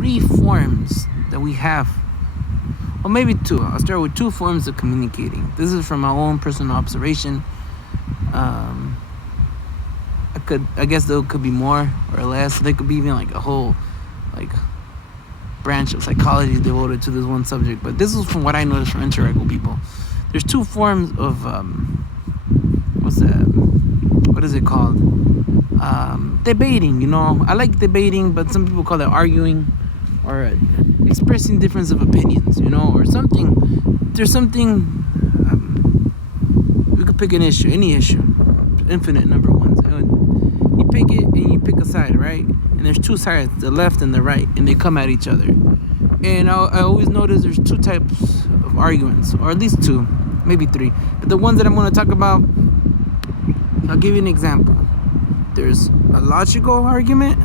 three forms that we have. Well, maybe two. I'll start with two forms of communicating. This is from my own personal observation. I guess there could be more or less. There could be even like a whole like branch of psychology devoted to this one subject. But this is from what I noticed from interacting with people. There's two forms of what's that? What is it called? Debating. I like debating, but some people call it arguing or expressing difference of opinions. Or something. There's something. We could pick an issue, any issue, infinite number of ones. You pick it and you pick a side, right? And there's two sides, the left and the right, and they come at each other. And I always notice there's two types of arguments, or at least two, maybe three. But the ones that I'm going to talk about, I'll give you an example. There's a logical argument,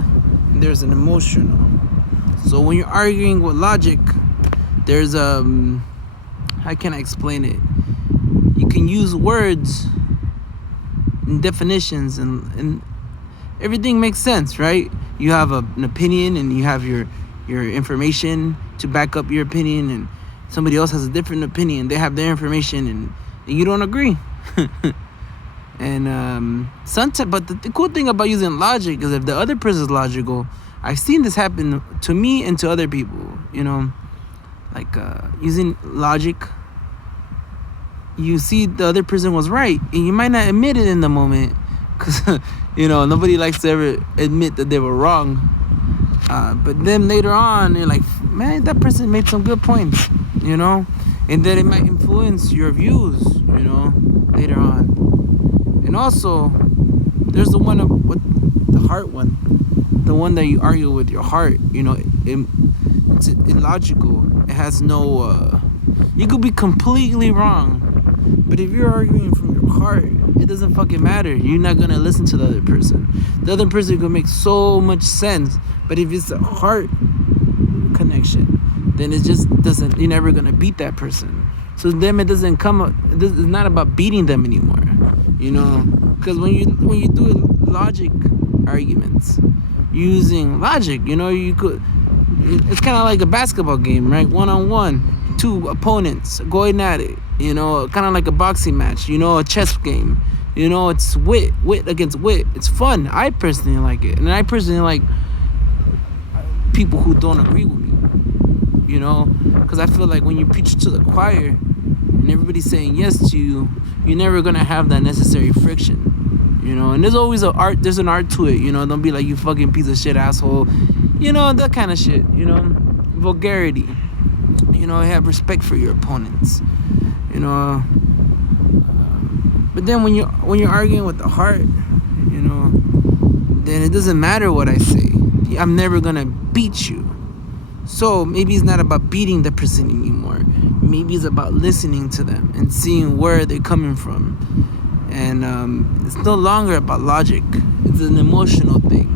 and there's an emotional. So when you're arguing with logic, there's how can I explain it? You can use words and definitions, and everything makes sense, right? You have an opinion, and you have your information to back up your opinion, and somebody else has a different opinion. They have their information, and you don't agree. And sometimes, but the cool thing about using logic is if the other person is logical. I've seen this happen to me and to other people. Like using logic. You see the other person was right, and you might not admit it in the moment, because nobody likes to ever admit that they were wrong. But then later on, you're like, man, that person made some good points, and then it might influence your views, later on. And also, there's the one with the heart one, the one that you argue with your heart. It's illogical. It has no. You could be completely wrong. But if you're arguing from your heart, it doesn't fucking matter. You're not gonna listen to the other person. The other person could make so much sense. But if it's a heart connection, then it just doesn't. You're never gonna beat that person. So then it doesn't come up. It's not about beating them anymore. Because when you do logic arguments, using logic, you could. It's kind of like a basketball game, right? 1-on-1, two opponents going at it. Kind of like a boxing match, a chess game. It's wit against wit. It's fun. I personally like it. And I personally like people who don't agree with me, because I feel like when you preach to the choir and everybody's saying yes to you, you're never going to have that necessary friction, and there's always there's an art to it, don't be like, you fucking piece of shit asshole, that kind of shit, vulgarity, have respect for your opponents. But then when you're arguing with the heart, then it doesn't matter what I say. I'm never gonna beat you. So maybe it's not about beating the person anymore. Maybe it's about listening to them and seeing where they're coming from. And it's no longer about logic. It's an emotional thing.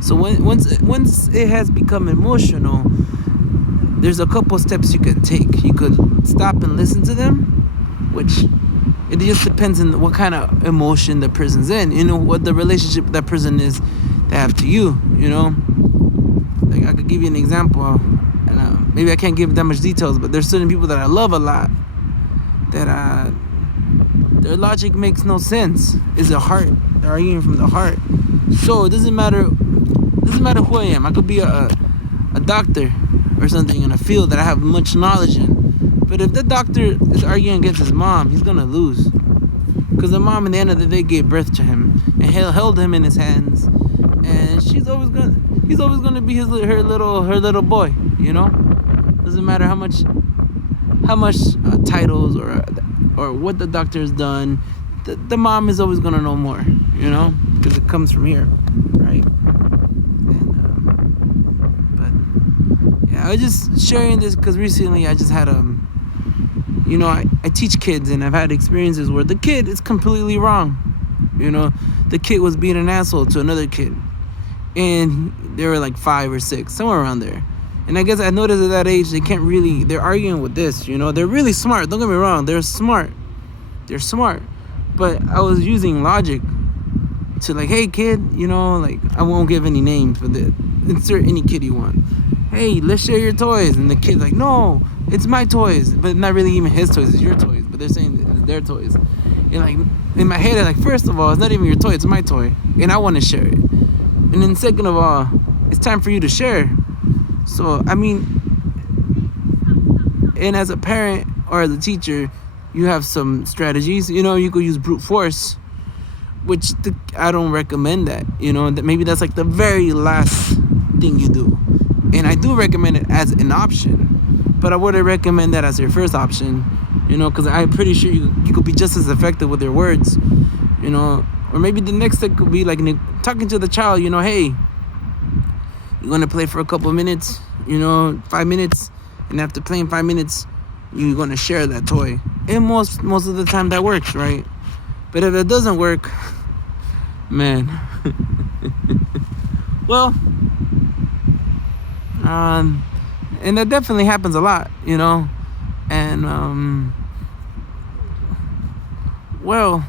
So once it has become emotional, there's a couple steps you can take. You could stop and listen to them, which it just depends on what kind of emotion the person's in. What the relationship that person is they have to you. Like I could give you an example, and maybe I can't give that much details, but there's certain people that I love a lot that their logic makes no sense. It's a heart. They're arguing from the heart. So it doesn't matter who I am. I could be a doctor or something in a field that I have much knowledge in. But if the doctor is arguing against his mom, he's gonna lose. Because the mom, at the end of the day, gave birth to him and held him in his hands, and he's always gonna be her little boy. Doesn't matter how much titles or what the doctor has done. The mom is always gonna know more. Because it comes from here, right? I was just sharing this because recently I just had I teach kids, and I've had experiences where the kid is completely wrong. The kid was being an asshole to another kid, and they were like 5 or 6, somewhere around there. And I guess I noticed at that age they're arguing with this. They're really smart. Don't get me wrong, they're smart. But I was using logic to like, hey kid, I won't give any names, but insert any kid you want. Hey, let's share your toys. And the kid's like, no, it's my toys. But not really even his toys, it's your toys. But they're saying it's their toys. And like, in my head, I'm like, first of all, it's not even your toy, it's my toy. And I want to share it. And then second of all, it's time for you to share. So, I mean, and as a parent or as a teacher, you have some strategies. You know, you could use brute force, which I don't recommend that. You know, that maybe that's like the very last thing you do. And I do recommend it as an option, but I wouldn't recommend that as your first option. You know, because I'm pretty sure you could be just as effective with your words. You know, or maybe the next step could be like talking to the child. You know, hey, you're gonna play for a couple minutes. You know, 5 minutes, and after playing 5 minutes, you're gonna share that toy. And most of the time that works, right? But if it doesn't work, man, well, and that definitely happens a lot, you know. And well,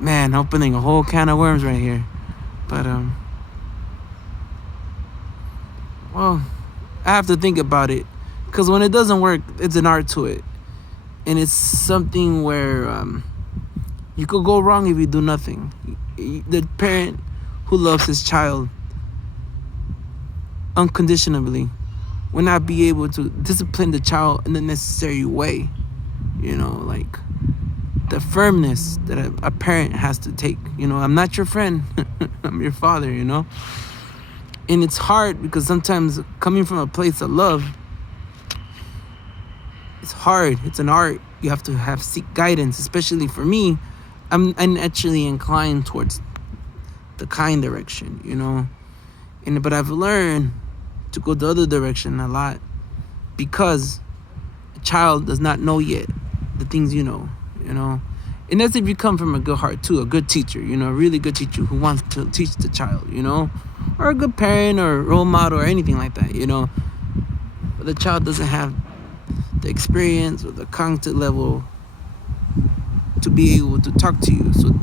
man, opening a whole can of worms right here. But well, I have to think about it, because when it doesn't work, it's an art to it, and it's something where you could go wrong if you do nothing. The parent who loves his child unconditionally will not be able to discipline the child in the necessary way. You know, like the firmness that a parent has to take. You know, I'm not your friend, I'm your father, you know. And it's hard because sometimes coming from a place of love, it's hard. It's an art. You have to seek guidance. Especially for me, I'm actually inclined towards the kind direction, you know. But I've learned to go the other direction a lot, because a child does not know yet the things you know. And that's if you come from a good heart too, a good teacher, you know, a really good teacher who wants to teach the child, you know, or a good parent or role model or anything like that, you know. But the child doesn't have the experience or the cognitive level to be able to talk to you. So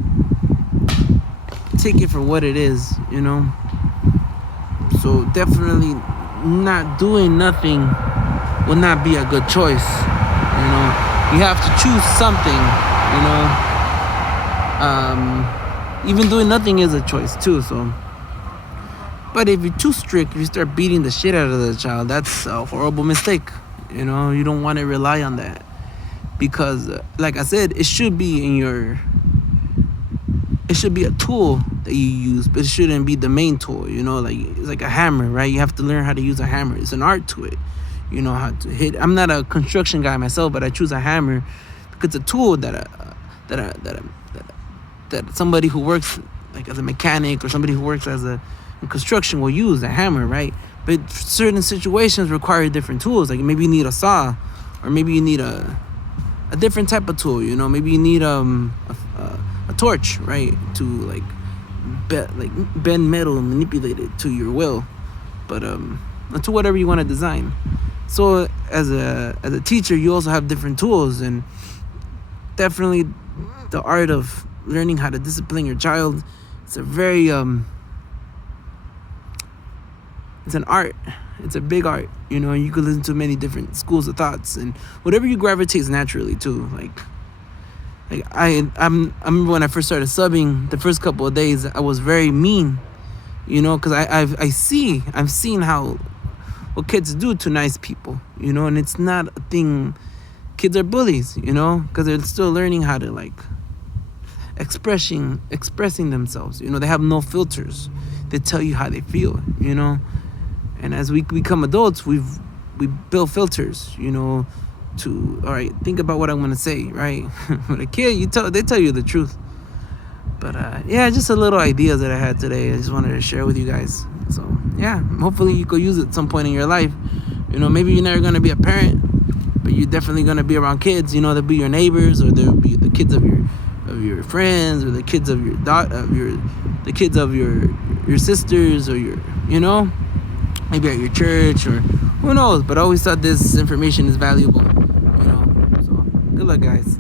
take it for what it is, you know. So definitely not doing nothing will not be a good choice, you know. You have to choose something, you know. Even doing nothing is a choice too. So, but if you're too strict, if you start beating the shit out of the child, that's a horrible mistake. You know, you don't want to rely on that, because like I said, it should be a tool that you use, but it shouldn't be the main tool. You know, like it's like a hammer, right? You have to learn how to use a hammer. It's an art to it. You know how to hit. I'm not a construction guy myself, but I choose a hammer because it's a tool that somebody who works like as a mechanic or somebody who works in construction will use, a hammer, right? But certain situations require different tools. Like maybe you need a saw, or maybe you need a different type of tool. You know, maybe you need a torch, right, to like bend metal and manipulate it to your will, but to whatever you want to design. So as a teacher, you also have different tools, and definitely the art of learning how to discipline your child, it's a very it's an art. It's a big art, you know. You could listen to many different schools of thoughts, and whatever you gravitate naturally too. Like I remember when I first started subbing, the first couple of days I was very mean, you know, because I've seen how what kids do to nice people, you know, and it's not a thing. Kids are bullies, you know, because they're still learning how to like expressing themselves. You know, they have no filters. They tell you how they feel, you know. And as we become adults, we build filters, you know, to, all right, think about what I'm gonna say, right? But a kid, they tell you the truth. But yeah, just a little ideas that I had today. I just wanted to share with you guys. So yeah, hopefully you could use it at some point in your life. You know, maybe you're never gonna be a parent, but you're definitely gonna be around kids. You know, they'll be your neighbors, or they'll be the kids of your friends, or the kids of the kids of your sisters, or you know, maybe at your church, or who knows. But I always thought this information is valuable. You know, so good luck, guys.